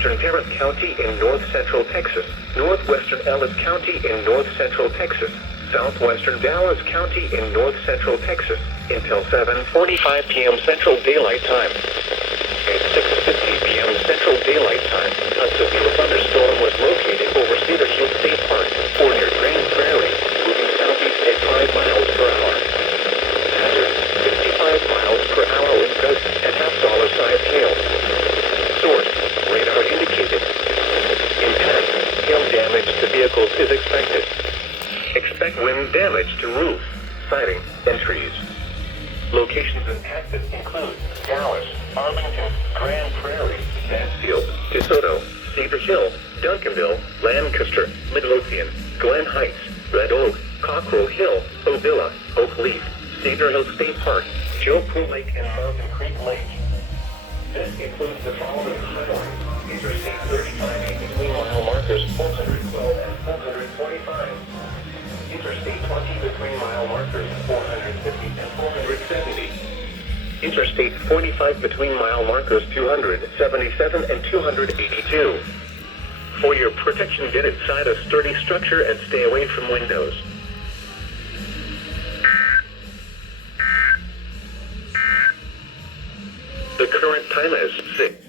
Northeastern Tarrant County in north central Texas, northwestern Ellis County in north central Texas, southwestern Dallas County in north central Texas, until 7:45 p.m. Central Daylight Time. At 6:50 p.m. Central Daylight Time, a severe thunderstorm was located over Cedar Hill State Park, or near Grand Prairie, moving southeast at 5 miles per hour. Hazard, 55 miles per hour wind gusts and half-dollar-sized hail. Source, radar indicated. Impact, hail damage to vehicles is expected. Expect wind damage to roof, siding, and trees. Locations impacted include Dallas, Arlington, Grand Prairie, Mansfield, DeSoto, Cedar Hill, Duncanville, Lancaster, Midlothian, Glen Heights, Red Oak, Cockrell Hill, Ovilla, Oak Leaf, Cedar Hill State Park, Joe Pool Lake, and Mountain Creek Lake. This includes the following highways: Interstate 35 between mile markers 412 and 445. Interstate 20 between mile markers 450 and 470. Interstate 45 between mile markers 277 and 282. For your protection, get inside a sturdy structure and stay away from windows. The current time is 6.